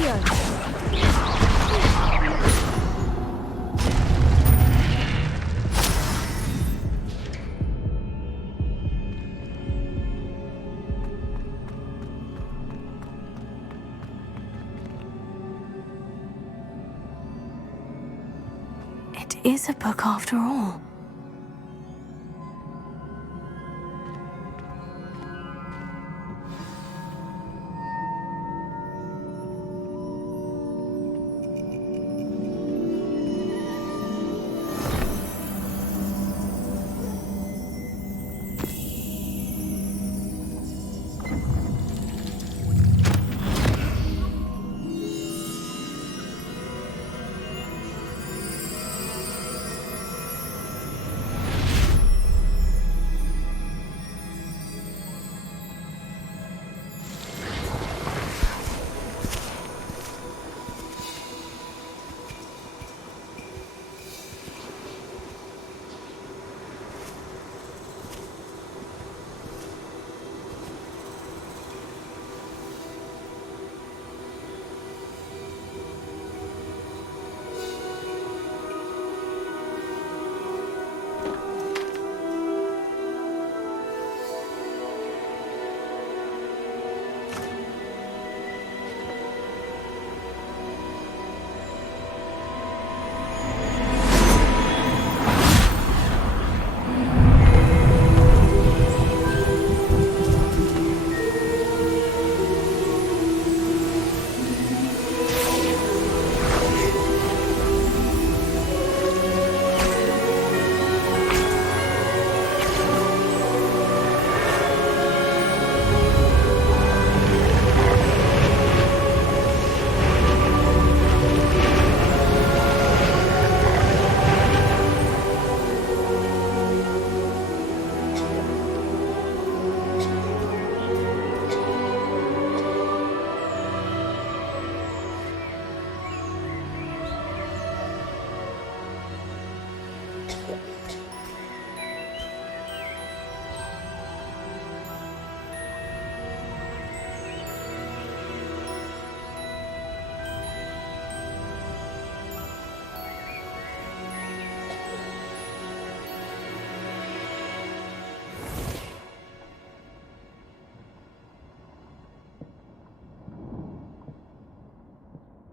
It is a book after all.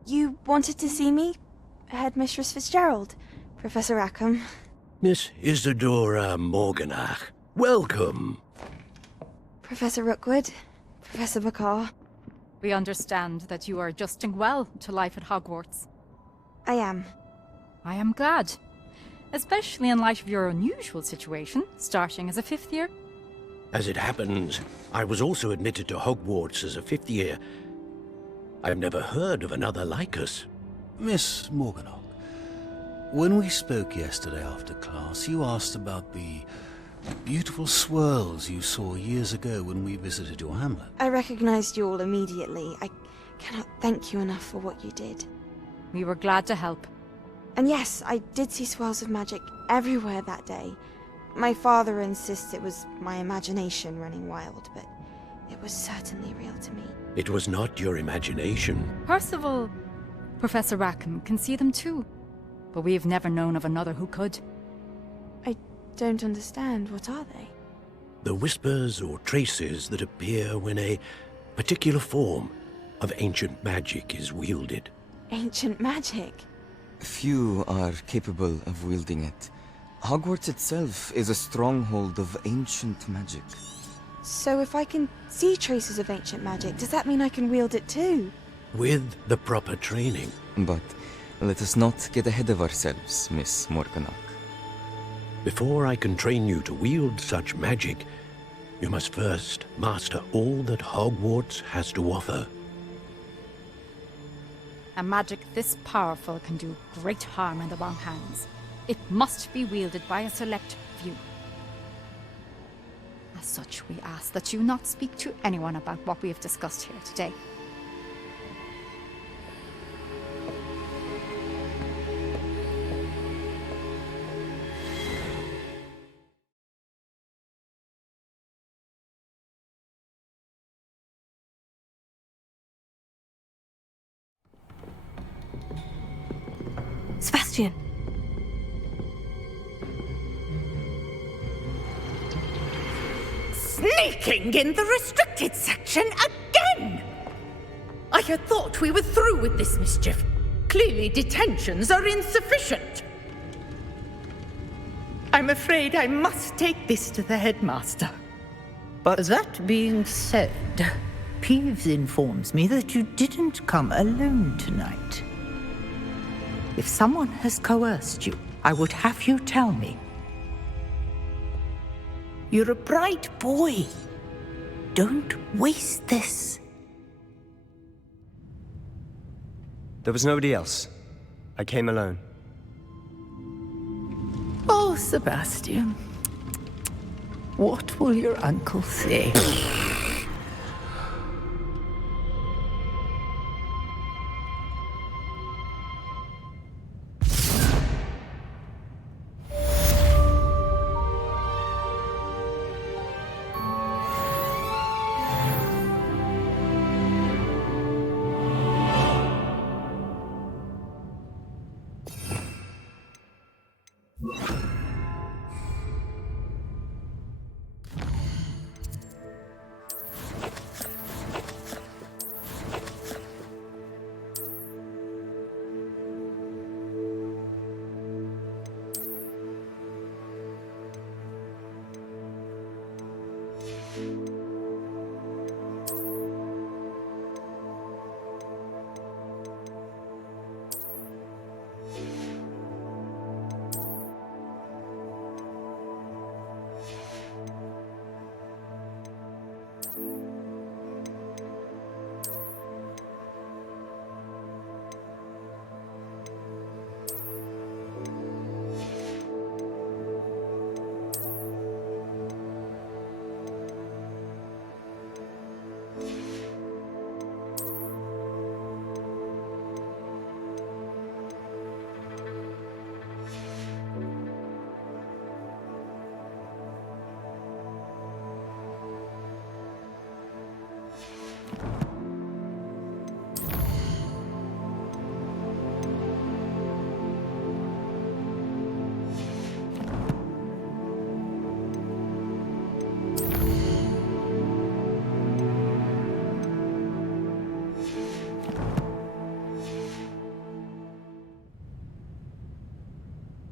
You wanted to see me? Headmistress Fitzgerald, Professor Rackham. Miss Isadora Morganach, welcome. Professor Rookwood, Professor Bakar. We understand that you are adjusting well to life at Hogwarts. I am. I am glad. Especially in light of your unusual situation, starting as a 5th year. As it happens, I was also admitted to Hogwarts as a 5th year. I've never heard of another like us. Miss Morganach, when we spoke yesterday after class, you asked about the beautiful swirls you saw years ago when we visited your hamlet. I recognized you all immediately. I cannot thank you enough for what you did. We were glad to help. And yes, I did see swirls of magic everywhere that day. My father insists it was my imagination running wild, but it was certainly real to me. It was not your imagination. Percival, Professor Rackham can see them too. But we have never known of another who could. I don't understand. What are they? The whispers or traces that appear when a particular form of ancient magic is wielded. Ancient magic? Few are capable of wielding it. Hogwarts itself is a stronghold of ancient magic. So if I can see traces of ancient magic, does that mean I can wield it too? With the proper training. But let us not get ahead of ourselves, Miss Morganach. Before I can train you to wield such magic, you must first master all that Hogwarts has to offer. A magic this powerful can do great harm in the wrong hands. It must be wielded by a select few. As such, we ask that you not speak to anyone about what we have discussed here today. Sebastian. Sneaking in the restricted section again! I had thought we were through with this mischief. Clearly detentions are insufficient. I'm afraid I must take this to the headmaster. But that being said, Peeves informs me that you didn't come alone tonight. If someone has coerced you, I would have you tell me. You're a bright boy. Don't waste this. There was nobody else. I came alone. Oh, Sebastian. What will your uncle say?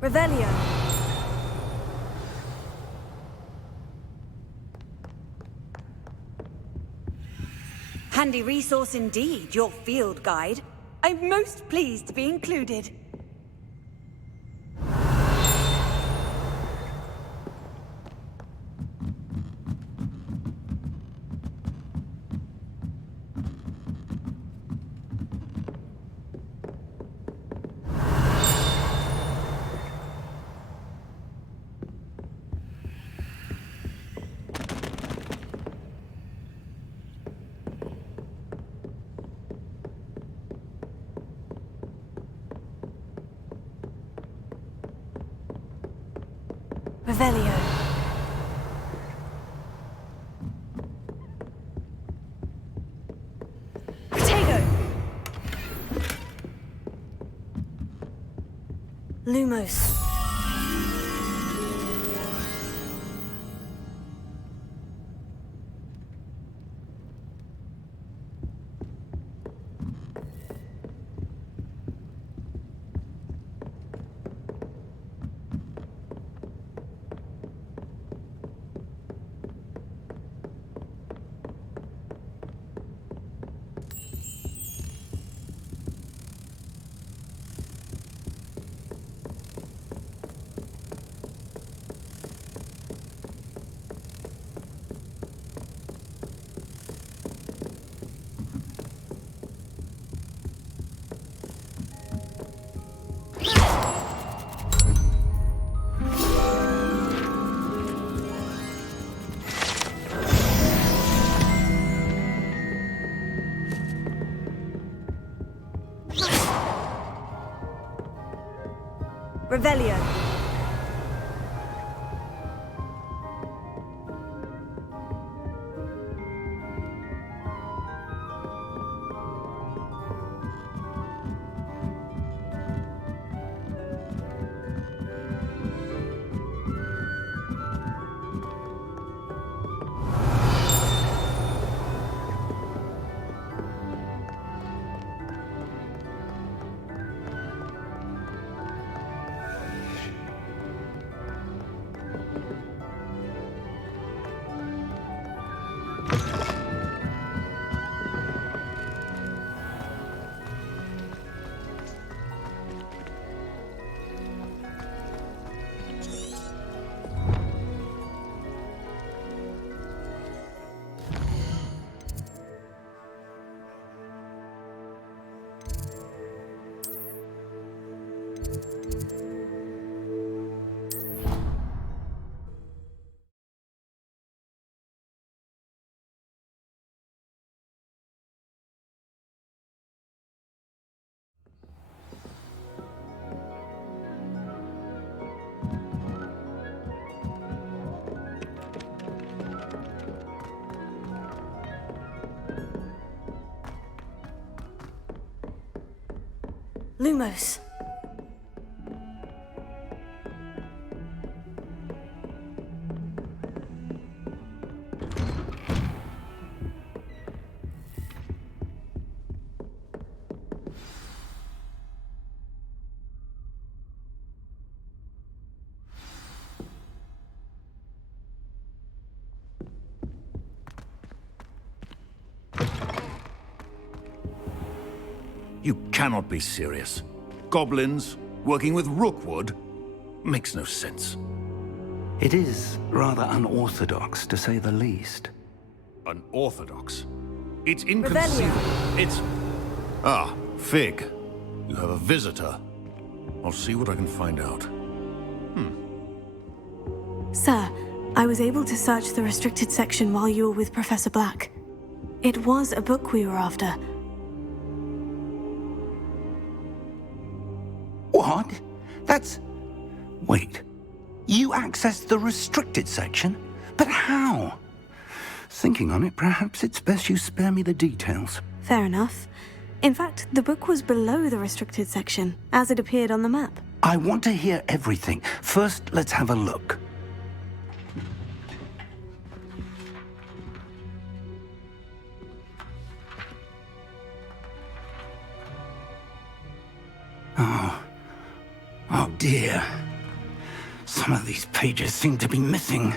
Revelio. Handy resource indeed, your field guide. I'm most pleased to be included. Revelio. Potato! Lumos. Revelio. Lumos. You cannot be serious. Goblins working with Rookwood? Makes no sense. It is rather unorthodox, to say the least. Unorthodox? It's inconceivable. It's... Ah, Fig. You have a visitor. I'll see what I can find out. Sir, I was able to search the restricted section while you were with Professor Black. It was a book we were after. What? That's... Wait. You accessed the restricted section? But how? Thinking on it, perhaps it's best you spare me the details. Fair enough. In fact, the book was below the restricted section, as it appeared on the map. I want to hear everything. First, let's have a look. Oh dear. Some of these pages seem to be missing.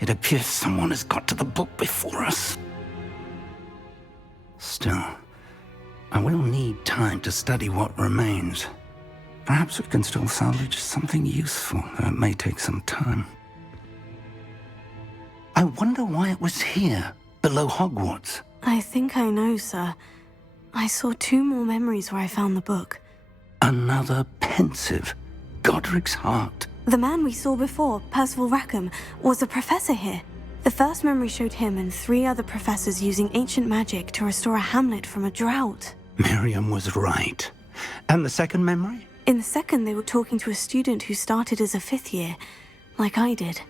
It appears someone has got to the book before us. Still, I will need time to study what remains. Perhaps we can still salvage something useful, though it may take some time. I wonder why it was here, below Hogwarts. I think I know, sir. I saw 2 more memories where I found the book. Another pensive. Godric's heart. The man we saw before, Percival Rackham, was a professor here. The first memory showed him and 3 other professors using ancient magic to restore a hamlet from a drought. Miriam was right. And the second memory? In the second, they were talking to a student who started as a 5th year, like I did.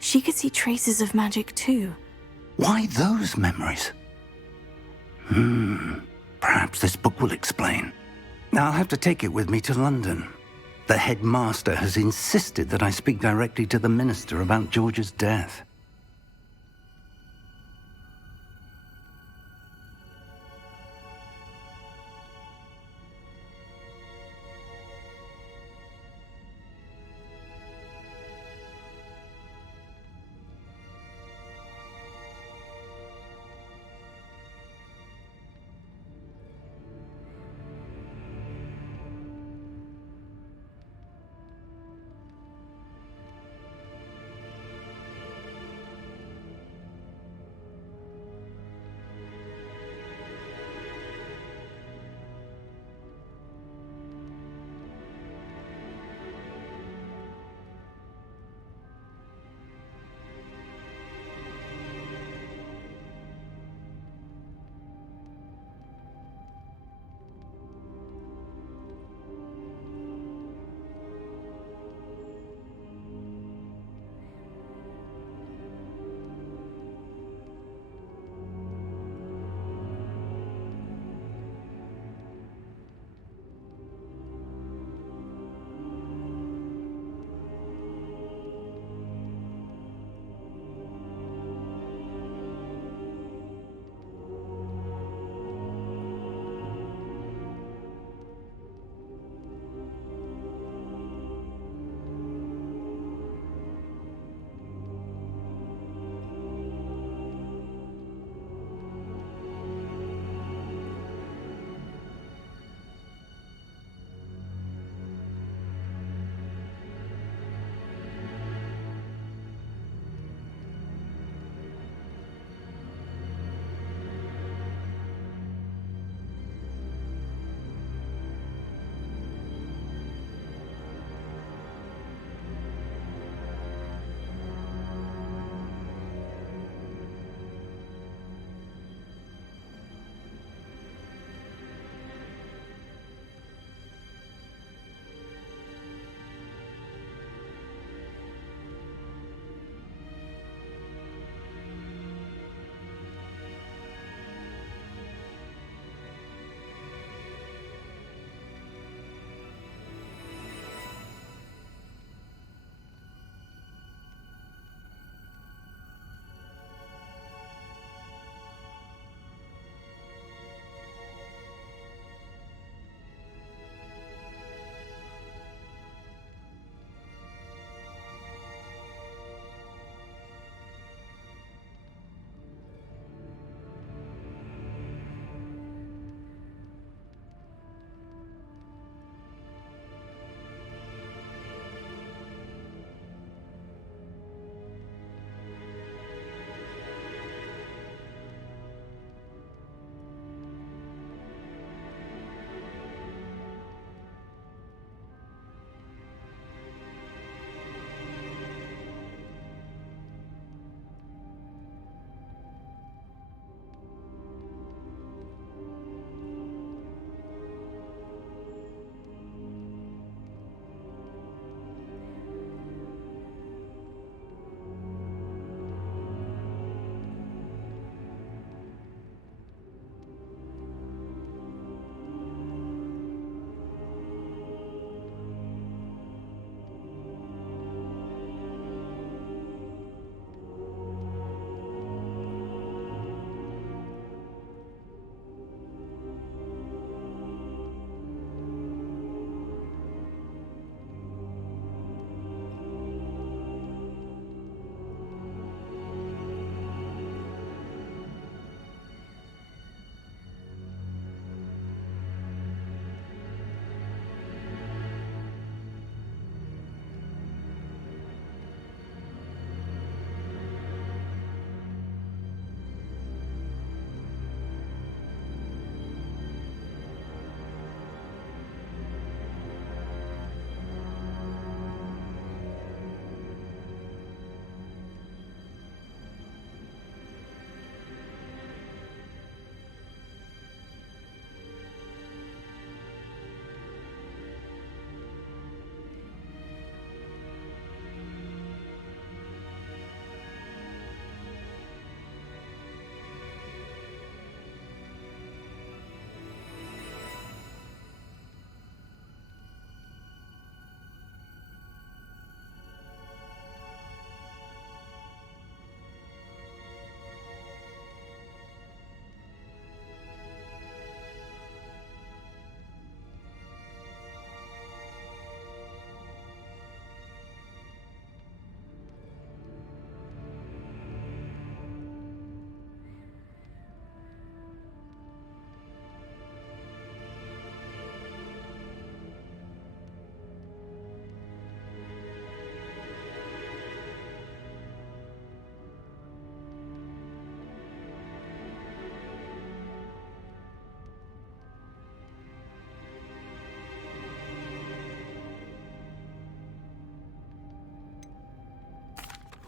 She could see traces of magic too. Why those memories? Perhaps this book will explain. I'll have to take it with me to London. The headmaster has insisted that I speak directly to the minister about George's death.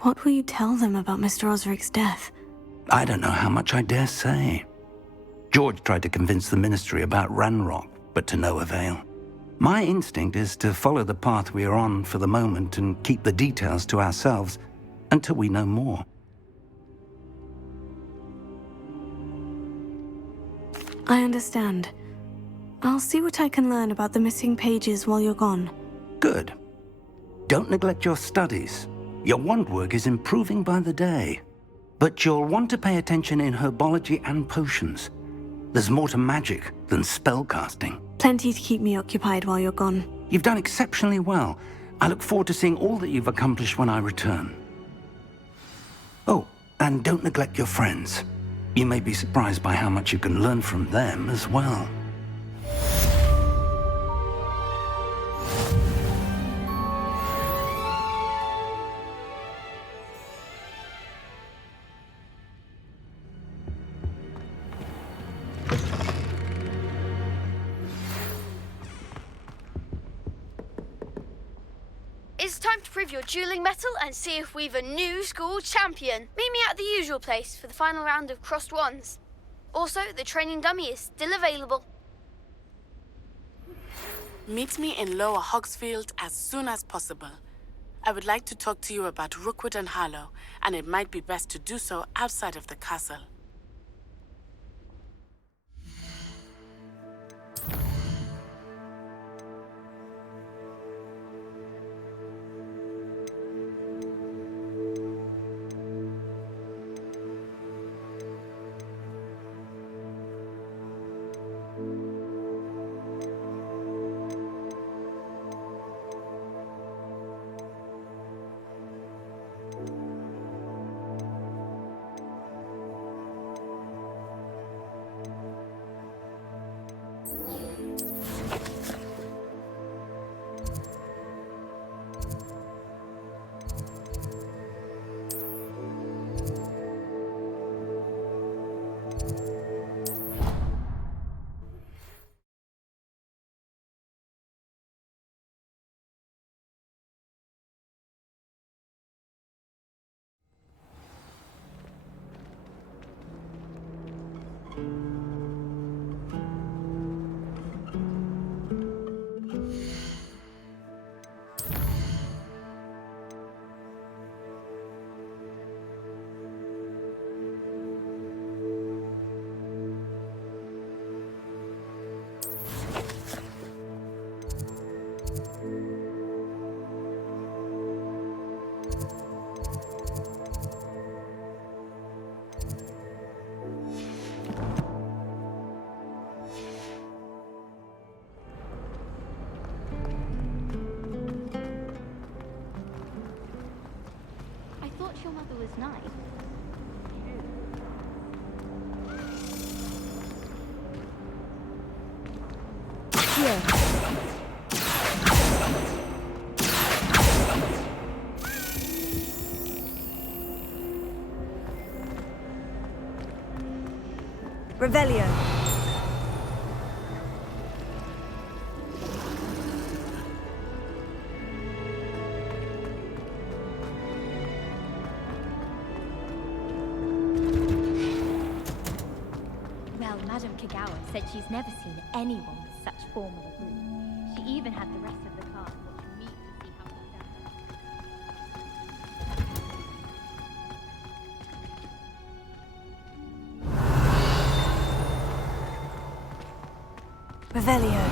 What will you tell them about Mr. Osric's death? I don't know how much I dare say. George tried to convince the Ministry about Ranrock, but to no avail. My instinct is to follow the path we are on for the moment and keep the details to ourselves until we know more. I understand. I'll see what I can learn about the missing pages while you're gone. Good. Don't neglect your studies. Your wand work is improving by the day. But you'll want to pay attention in herbology and potions. There's more to magic than spellcasting. Plenty to keep me occupied while you're gone. You've done exceptionally well. I look forward to seeing all that you've accomplished when I return. Oh, and don't neglect your friends. You may be surprised by how much you can learn from them as well. It's time to prove your dueling mettle and see if we've a new school champion. Meet me at the usual place for the final round of crossed wands. Also, the training dummy is still available. Meet me in Lower Hogsfield as soon as possible. I would like to talk to you about Rookwood and Harlow, and it might be best to do so outside of the castle. Your mother was nice. Here. Revelio. Madame Kagawa said she's never seen anyone with such formal group. She even had the rest of the class watch me to see how she does. Revelio.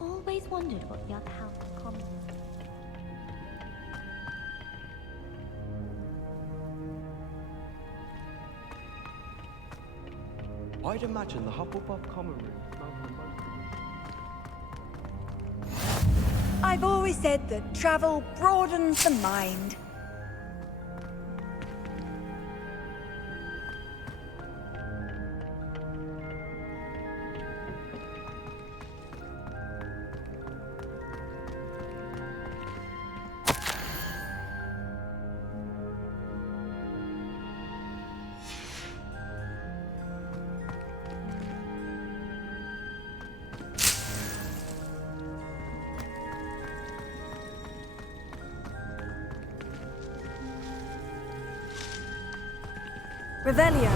Always wondered what the other house of commons. I'd imagine the Hufflepuff common room smells the most. I've always said that travel broadens the mind. Revelio.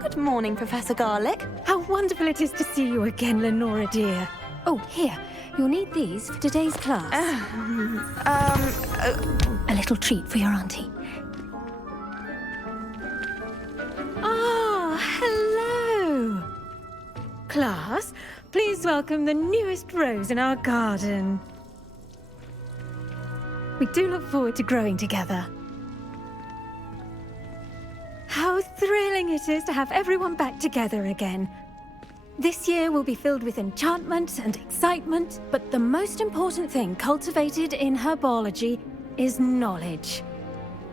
Good morning, Professor Garlick. How wonderful it is to see you again, Lenora dear. Oh, here. You'll need these for today's class. A little treat for your auntie. Ah, hello. Class, please welcome the newest rose in our garden. We do look forward to growing together. How thrilling it is to have everyone back together again. This year will be filled with enchantment and excitement, but the most important thing cultivated in herbology is knowledge.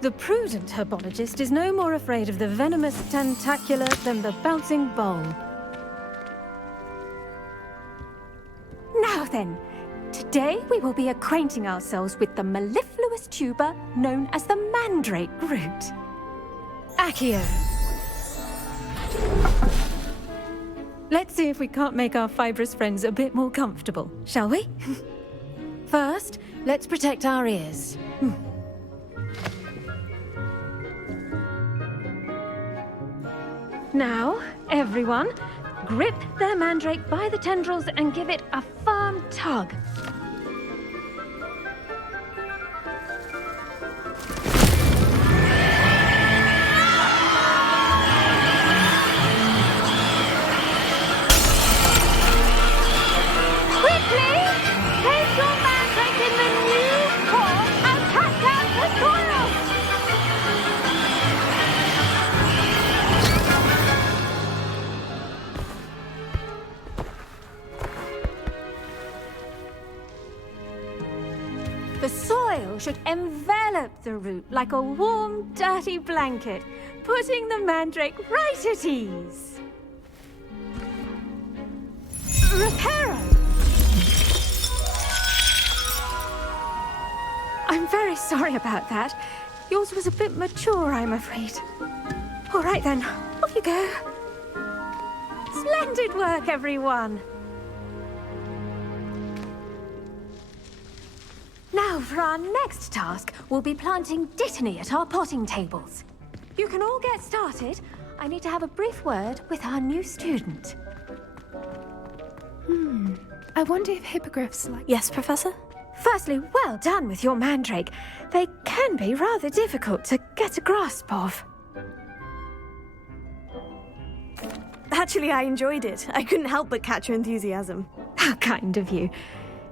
The prudent herbologist is no more afraid of the venomous tentacula than the bouncing bowl. Now then, today we will be acquainting ourselves with the mellifluous tuber known as the mandrake root. Accio. Let's see if we can't make our fibrous friends a bit more comfortable, shall we? First, let's protect our ears. Now, everyone, grip their mandrake by the tendrils and give it a firm tug. The soil should envelop the root like a warm, dirty blanket, putting the mandrake right at ease. Reparo! I'm very sorry about that. Yours was a bit mature, I'm afraid. All right then, off you go. Splendid work, everyone. Now, for our next task, we'll be planting dittany at our potting tables. You can all get started. I need to have a brief word with our new student. I wonder if hippogriffs like... Yes, Professor? Firstly, well done with your mandrake. They can be rather difficult to get a grasp of. Actually, I enjoyed it. I couldn't help but catch your enthusiasm. How kind of you.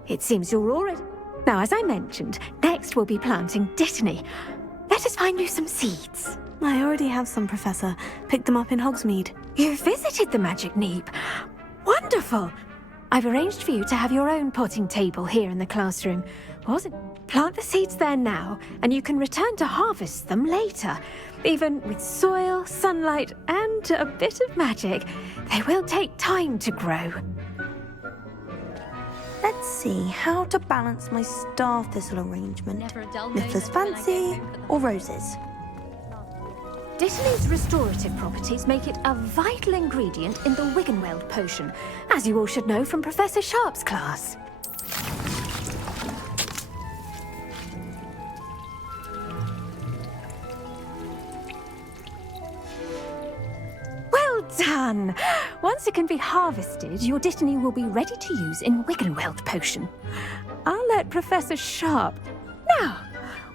It seems you're already... Now, as I mentioned, next we'll be planting dittany. Let us find you some seeds. I already have some, Professor. Picked them up in Hogsmeade. You visited the Magic Neep. Wonderful. I've arranged for you to have your own potting table here in the classroom. Plant the seeds there now, and you can return to harvest them later. Even with soil, sunlight, and a bit of magic, they will take time to grow. Let's see how to balance my star thistle arrangement. Niffler's fancy or roses? Dittany's restorative properties make it a vital ingredient in the Wiggenweld potion, as you all should know from Professor Sharp's class. Well done! Once it can be harvested, your dittany will be ready to use in Wiggenweld potion. I'll let Professor Sharp... Now,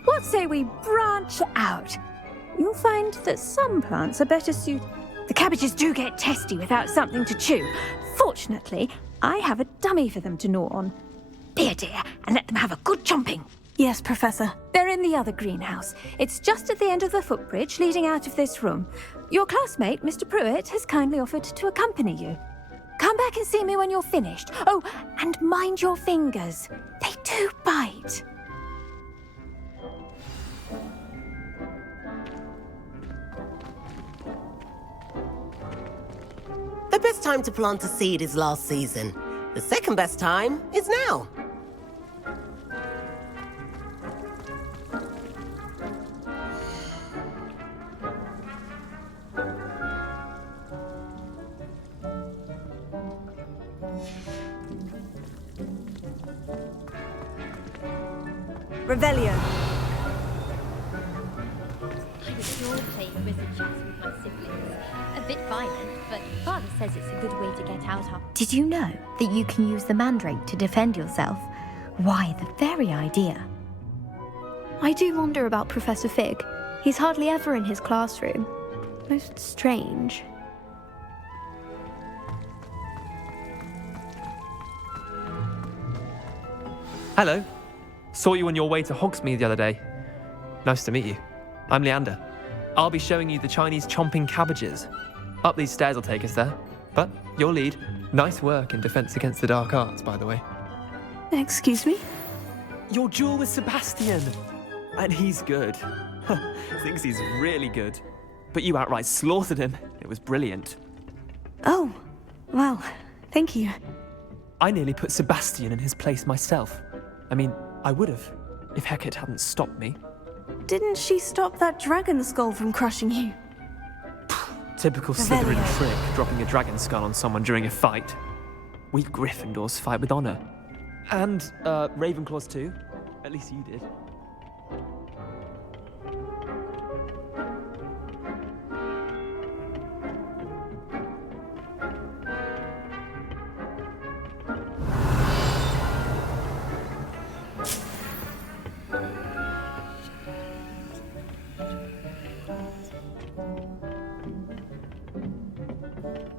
what say we branch out? You'll find that some plants are better suited... The cabbages do get testy without something to chew. Fortunately, I have a dummy for them to gnaw on. Be a dear, and let them have a good chomping. Yes, Professor. They're in the other greenhouse. It's just at the end of the footbridge leading out of this room. Your classmate, Mr. Pruitt, has kindly offered to accompany you. Come back and see me when you're finished. Oh, and mind your fingers. They do bite. The best time to plant a seed is last season. The second best time is now. Revelio. I adore playing wizard chess with my siblings. A bit violent, but Father says it's a good way to get out of. Did you know that you can use the mandrake to defend yourself? Why, the very idea. I do wonder about Professor Fig. He's hardly ever in his classroom. Most strange. Hello. Saw you on your way to Hogsmeade the other day. Nice to meet you. I'm Leander. I'll be showing you the Chinese chomping cabbages. Up these stairs will take us there. But your lead. Nice work in Defense Against the Dark Arts, by the way. Excuse me? Your duel with Sebastian. And he's good. Thinks he's really good. But you outright slaughtered him. It was brilliant. Oh, well, thank you. I nearly put Sebastian in his place myself. I mean, I would have, if Hecate hadn't stopped me. Didn't she stop that dragon skull from crushing you? Typical Slytherin trick, dropping a dragon skull on someone during a fight. We Gryffindors fight with honor. And, Ravenclaws too. At least you did.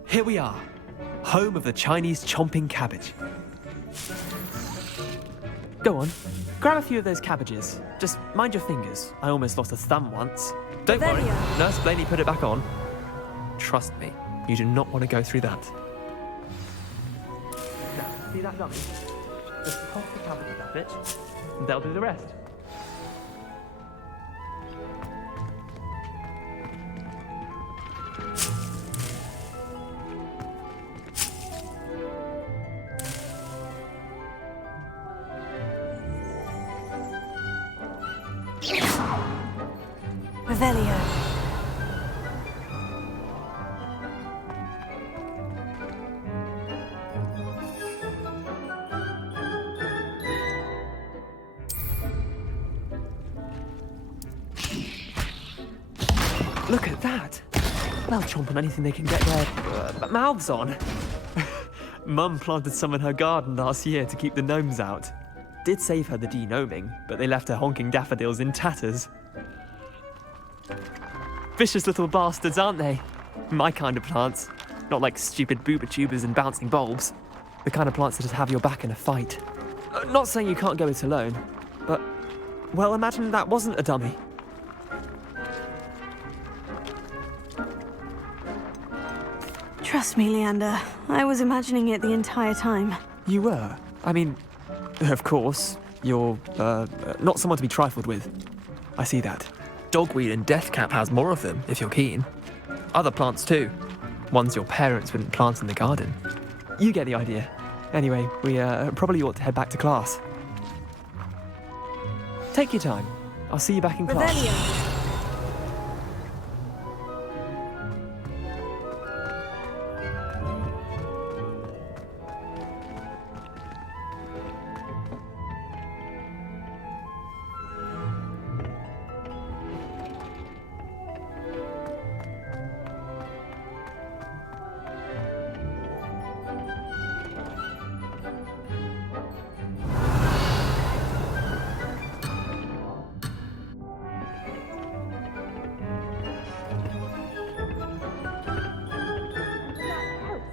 Here we are, home of the Chinese chomping cabbage. Go on, grab a few of those cabbages. Just mind your fingers. I almost lost a thumb once. Don't worry, Nurse Blaney put it back on. Trust me, you do not want to go through that. Now, see that dummy? Just toss the cabbages at it, and they'll do the rest. Revelio. Look at that! They'll chomp on anything they can get their mouths on. Mum planted some in her garden last year to keep the gnomes out. Did save her the de-gnoming, but they left her honking daffodils in tatters. Vicious little bastards, aren't they? My kind of plants. Not like stupid booba tubers and bouncing bulbs. The kind of plants that just have your back in a fight. Not saying you can't go it alone, but, well, imagine that wasn't a dummy. Trust me, Leander. I was imagining it the entire time. You were? I mean, of course, you're, not someone to be trifled with. I see that. Dogweed and deathcap has more of them, if you're keen. Other plants too. Ones your parents wouldn't plant in the garden. You get the idea. Anyway, we probably ought to head back to class. Take your time. I'll see you back in class. Revelio.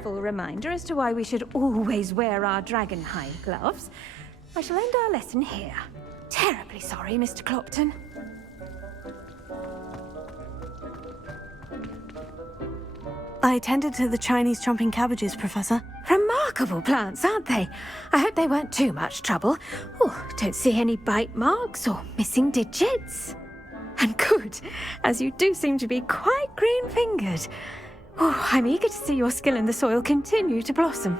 Reminder as to why we should always wear our dragon hide gloves. I shall end our lesson here. Terribly sorry, Mr. Clopton. I tended to the Chinese chomping cabbages, Professor. Remarkable plants, aren't they? I hope they weren't too much trouble. Oh, don't see any bite marks or missing digits. And good, as you do seem to be quite green-fingered. Oh, I'm eager to see your skill in the soil continue to blossom.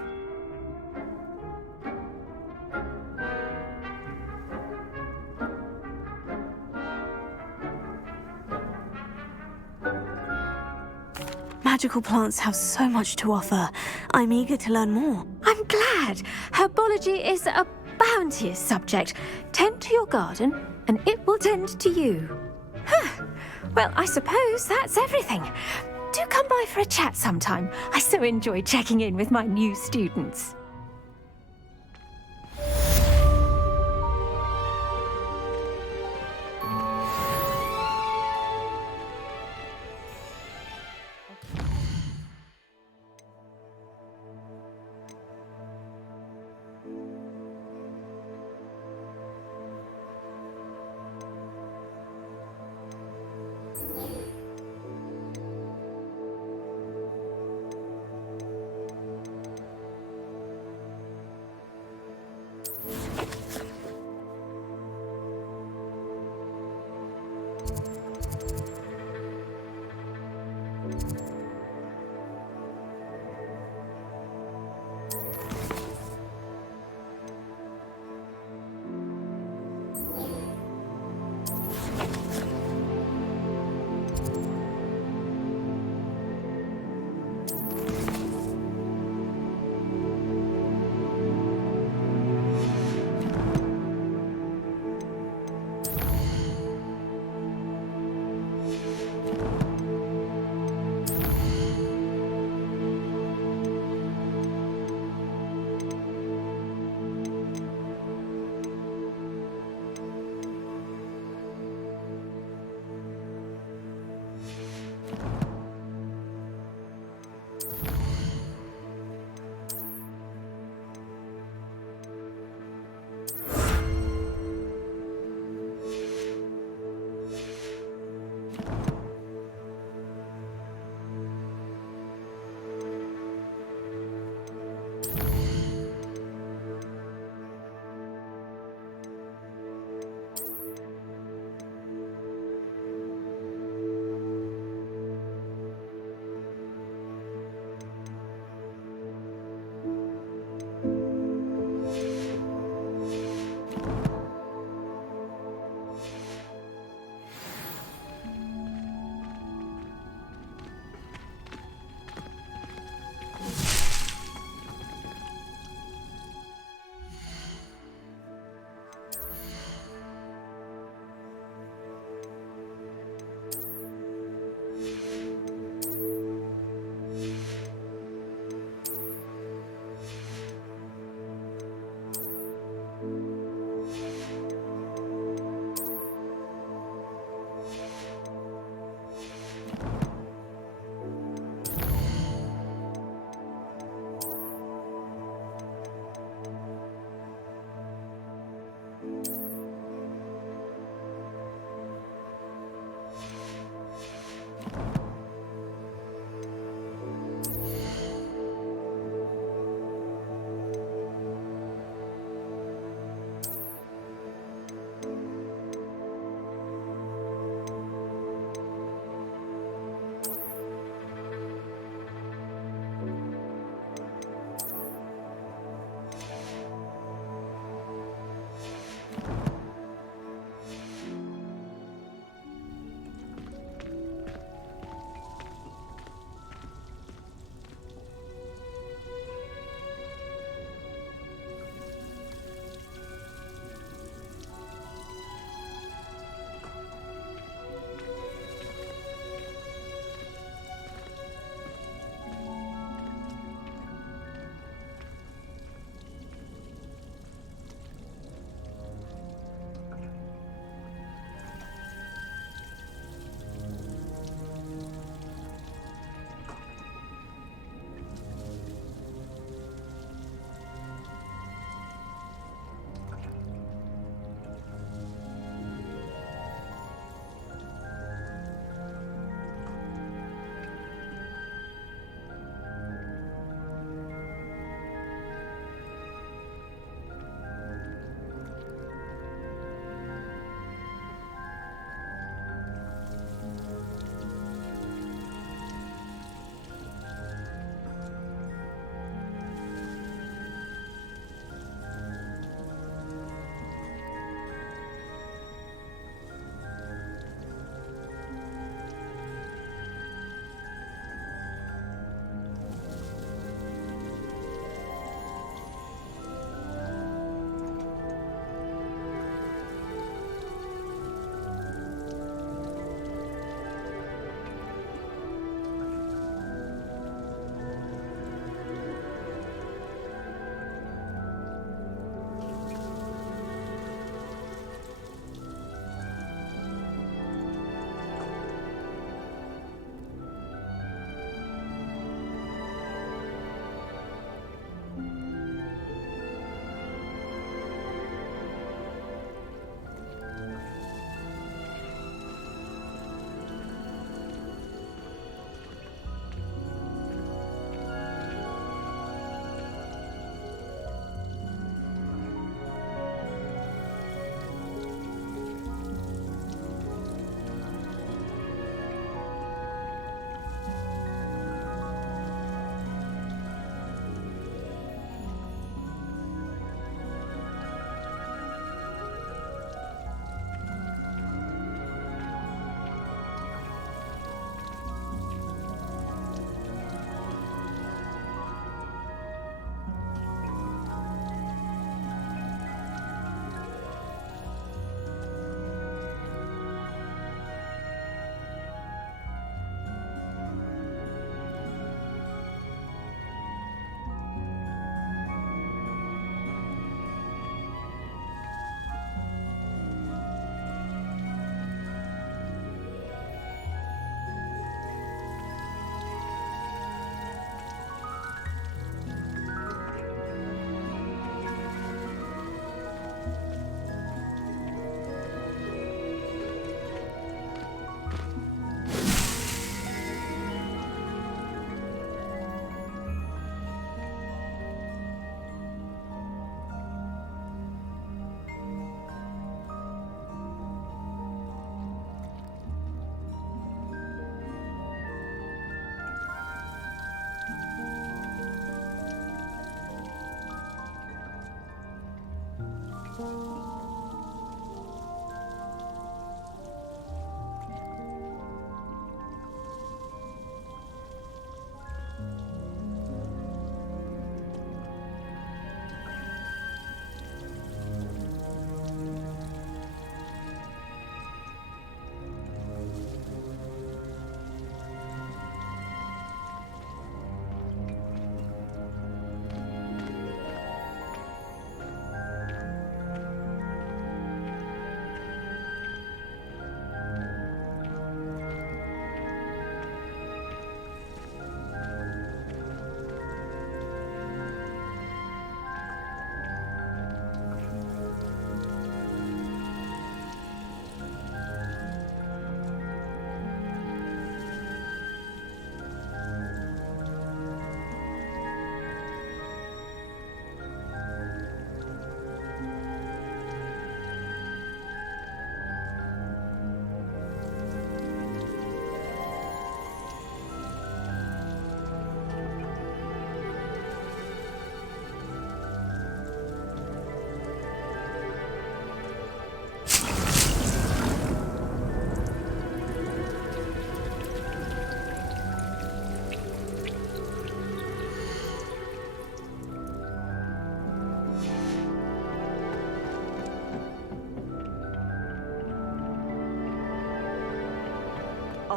Magical plants have so much to offer. I'm eager to learn more. I'm glad. Herbology is a bounteous subject. Tend to your garden, and it will tend to you. Huh. Well, I suppose that's everything. Do come by for a chat sometime. I so enjoy checking in with my new students.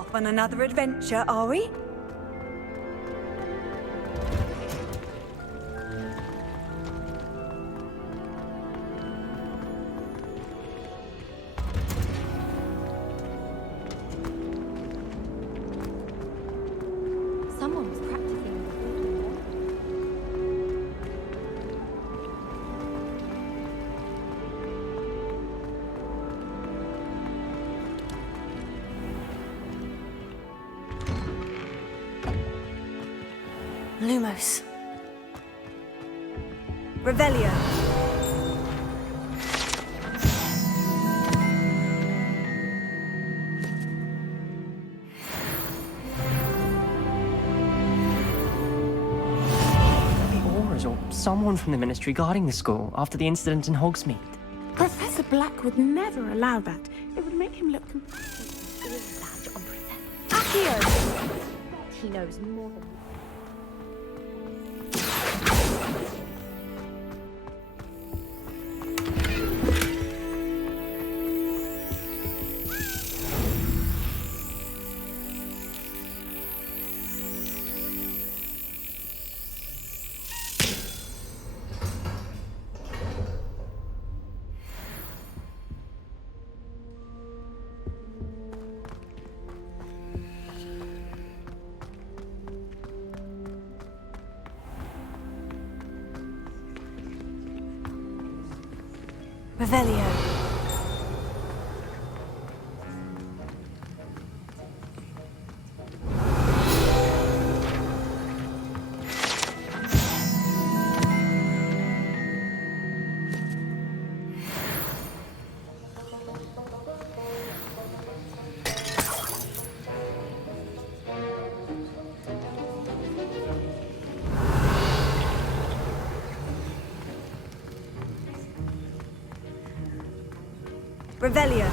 Off on another adventure, are we? Someone was practicing. Lumos. Revelio. Or someone from the Ministry guarding the school after the incident in Hogsmeade. Professor Black would never allow that. It would make him look completely bad on Professor Accio! He knows more than Revelio. Revelio.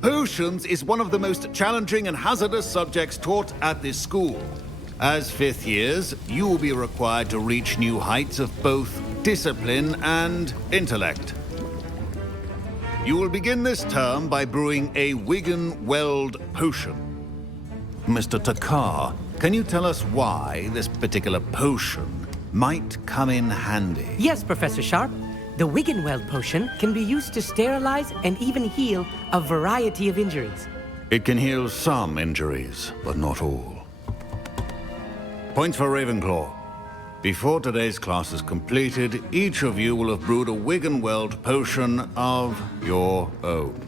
Potions is one of the most challenging and hazardous subjects taught at this school. As fifth years, you will be required to reach new heights of both discipline and intellect. You will begin this term by brewing a Wiggenweld potion. Mr. Takar, can you tell us why this particular potion might come in handy? Yes, Professor Sharp. The Wiggenweld potion can be used to sterilize and even heal a variety of injuries. It can heal some injuries, but not all. Points for Ravenclaw. Before today's class is completed, each of you will have brewed a Wiggenweld potion of your own.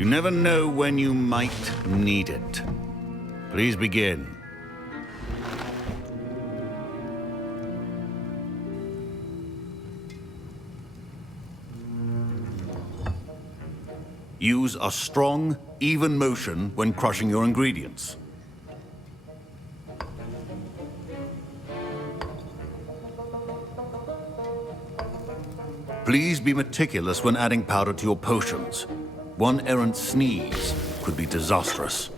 You never know when you might need it. Please begin. Use a strong, even motion when crushing your ingredients. Please be meticulous when adding powder to your potions. One errant sneeze could be disastrous.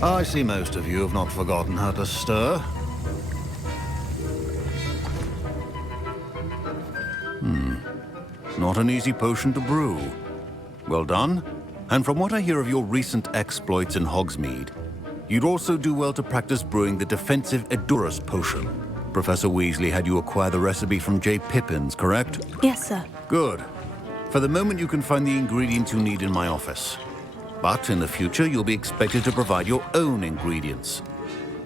I see most of you have not forgotten how to stir. Not an easy potion to brew. Well done. And from what I hear of your recent exploits in Hogsmeade, you'd also do well to practice brewing the defensive Edurus potion. Professor Weasley had you acquire the recipe from J. Pippin's, correct? Yes, sir. Good. For the moment, you can find the ingredients you need in my office. But in the future, you'll be expected to provide your own ingredients.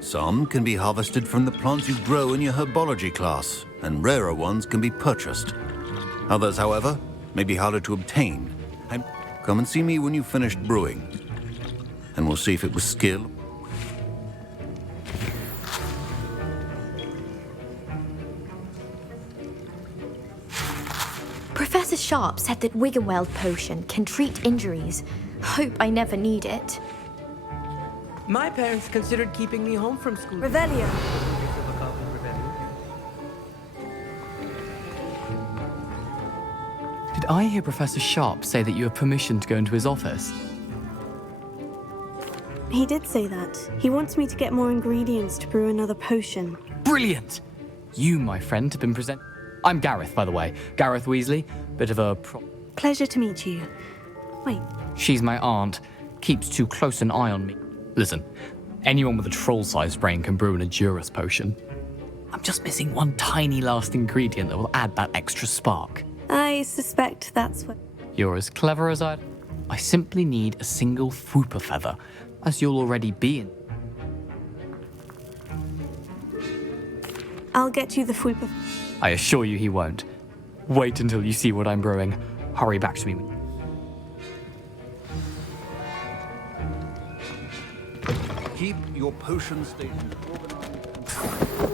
Some can be harvested from the plants you grow in your herbology class, and rarer ones can be purchased. Others, however, may be harder to obtain. Come and see me when you've finished brewing, and we'll see if it was skill. Professor Sharp said that Wiggenweld potion can treat injuries. Hope I never need it. My parents considered keeping me home from school. Revelio. Did I hear Professor Sharp say that you have permission to go into his office? He did say that. He wants me to get more ingredients to brew another potion. Brilliant! You, my friend, have been I'm Gareth, by the way. Gareth Weasley. Bit of a Pleasure to meet you. Wait. She's my aunt. Keeps too close an eye on me. Listen, anyone with a troll-sized brain can brew an Edurus potion. I'm just missing one tiny last ingredient that will add that extra spark. I suspect that's what... You're as clever as I simply need a single Fwooper feather, as you'll already be in. I'll get you the Fwooper... I assure you he won't. Wait until you see what I'm brewing. Hurry back to me. Keep your potion stations organized.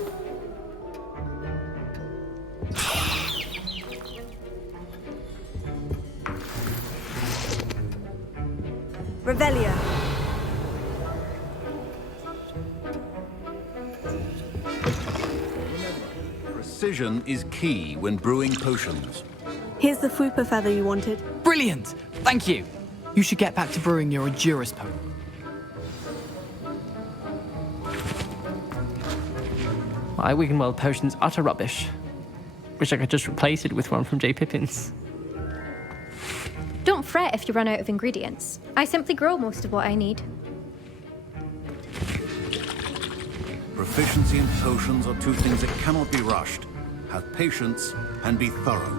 Revelio. Precision is key when brewing potions. Here's the Fwooper feather you wanted. Brilliant! Thank you! You should get back to brewing your Edurus potion. My Wiggenweld potion's utter rubbish. Wish I could just replace it with one from J. Pippin's. Don't fret if you run out of ingredients. I simply grow most of what I need. Proficiency in potions are two things that cannot be rushed. Have patience and be thorough.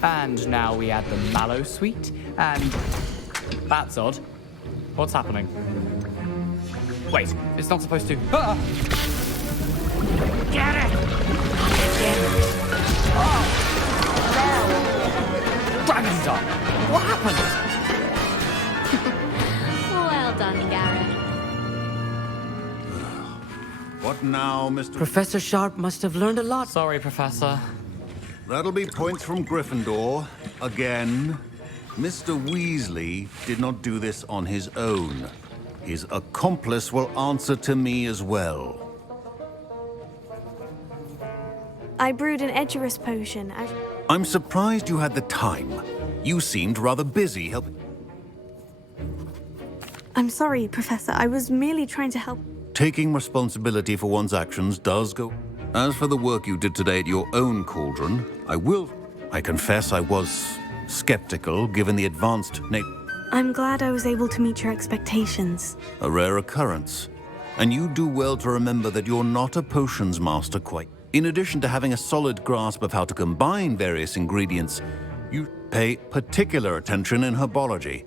And now we add the mallow sweet, and... That's odd. What's happening? Wait, it's not supposed to... Ah! Get it! Dragon Dog! What happened? Well done, Garrett. What now, Mr. Professor Sharp must have learned a lot. Sorry, Professor. That'll be points from Gryffindor. Again. Mr. Weasley did not do this on his own. His accomplice will answer to me as well. I brewed an Edgerus potion. I'm surprised you had the time. You seemed rather busy helping. I'm sorry, Professor. I was merely trying to help. Taking responsibility for one's actions does go. As for the work you did today at your own cauldron, I confess I was skeptical given the advanced nature. I'm glad I was able to meet your expectations. A rare occurrence. And you do well to remember that you're not a potions master quite. In addition to having a solid grasp of how to combine various ingredients, you pay particular attention in herbology.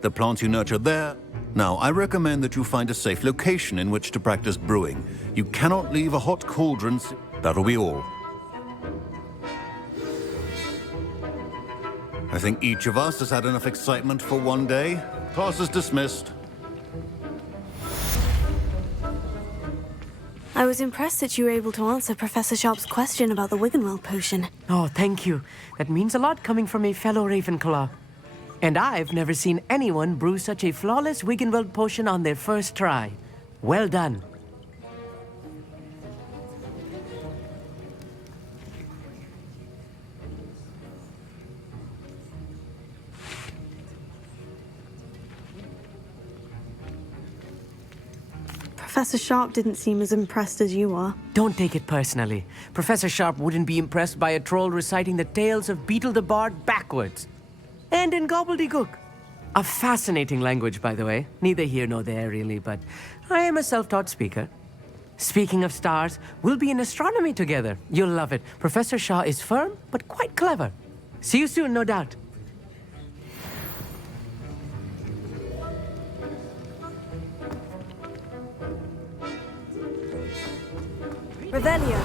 The plants you nurture there. Now, I recommend that you find a safe location in which to practice brewing. You cannot leave a hot cauldron. That'll be all. I think each of us has had enough excitement for one day. Class is dismissed. I was impressed that you were able to answer Professor Sharp's question about the Wiggenweld potion. Oh, thank you. That means a lot coming from a fellow Ravenclaw. And I've never seen anyone brew such a flawless Wiggenweld potion on their first try. Well done. Professor Sharp didn't seem as impressed as you are. Don't take it personally. Professor Sharp wouldn't be impressed by a troll reciting the tales of Beetle the Bard backwards. And in gobbledygook. A fascinating language, by the way. Neither here nor there, really, but I am a self-taught speaker. Speaking of stars, we'll be in astronomy together. You'll love it. Professor Shaw is firm, but quite clever. See you soon, no doubt. Revelio.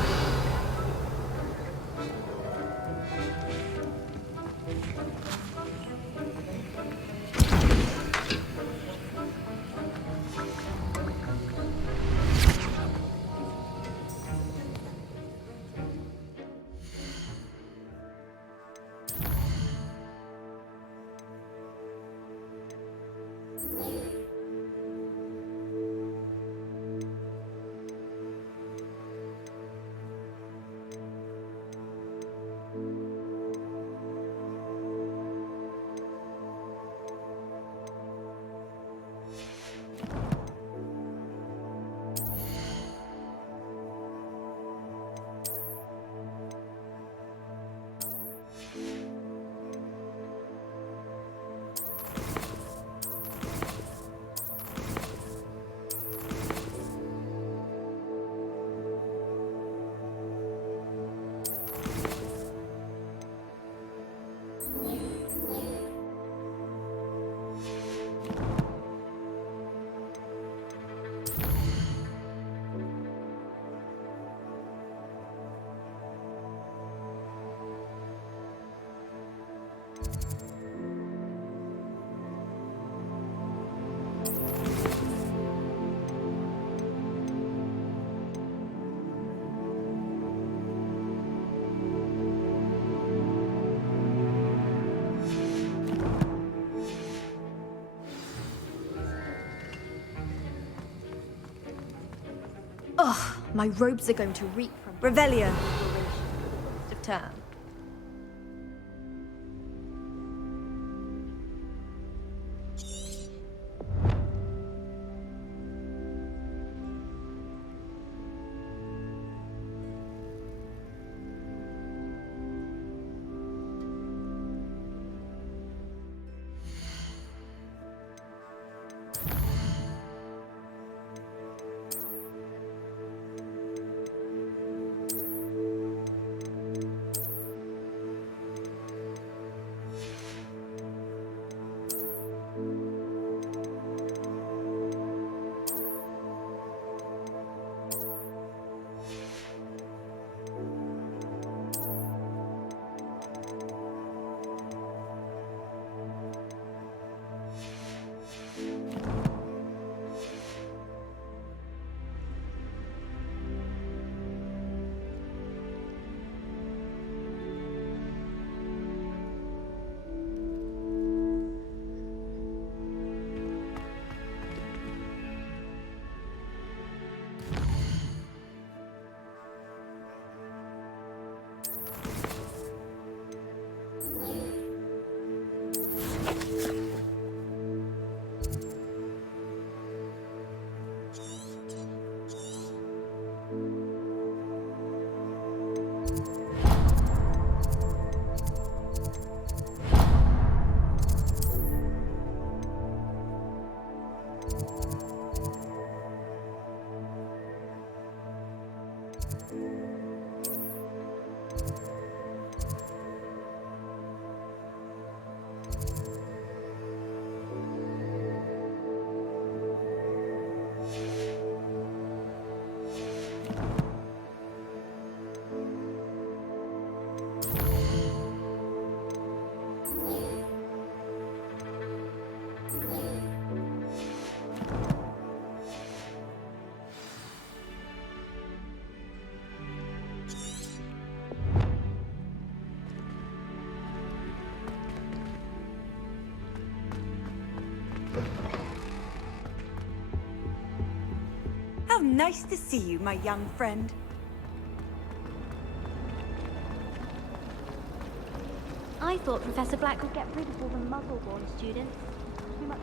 Ugh, my robes are going to reek from Revelio. of term. How nice to see you, my young friend. I thought Professor Black would get rid of all the Muggle-born students. Too much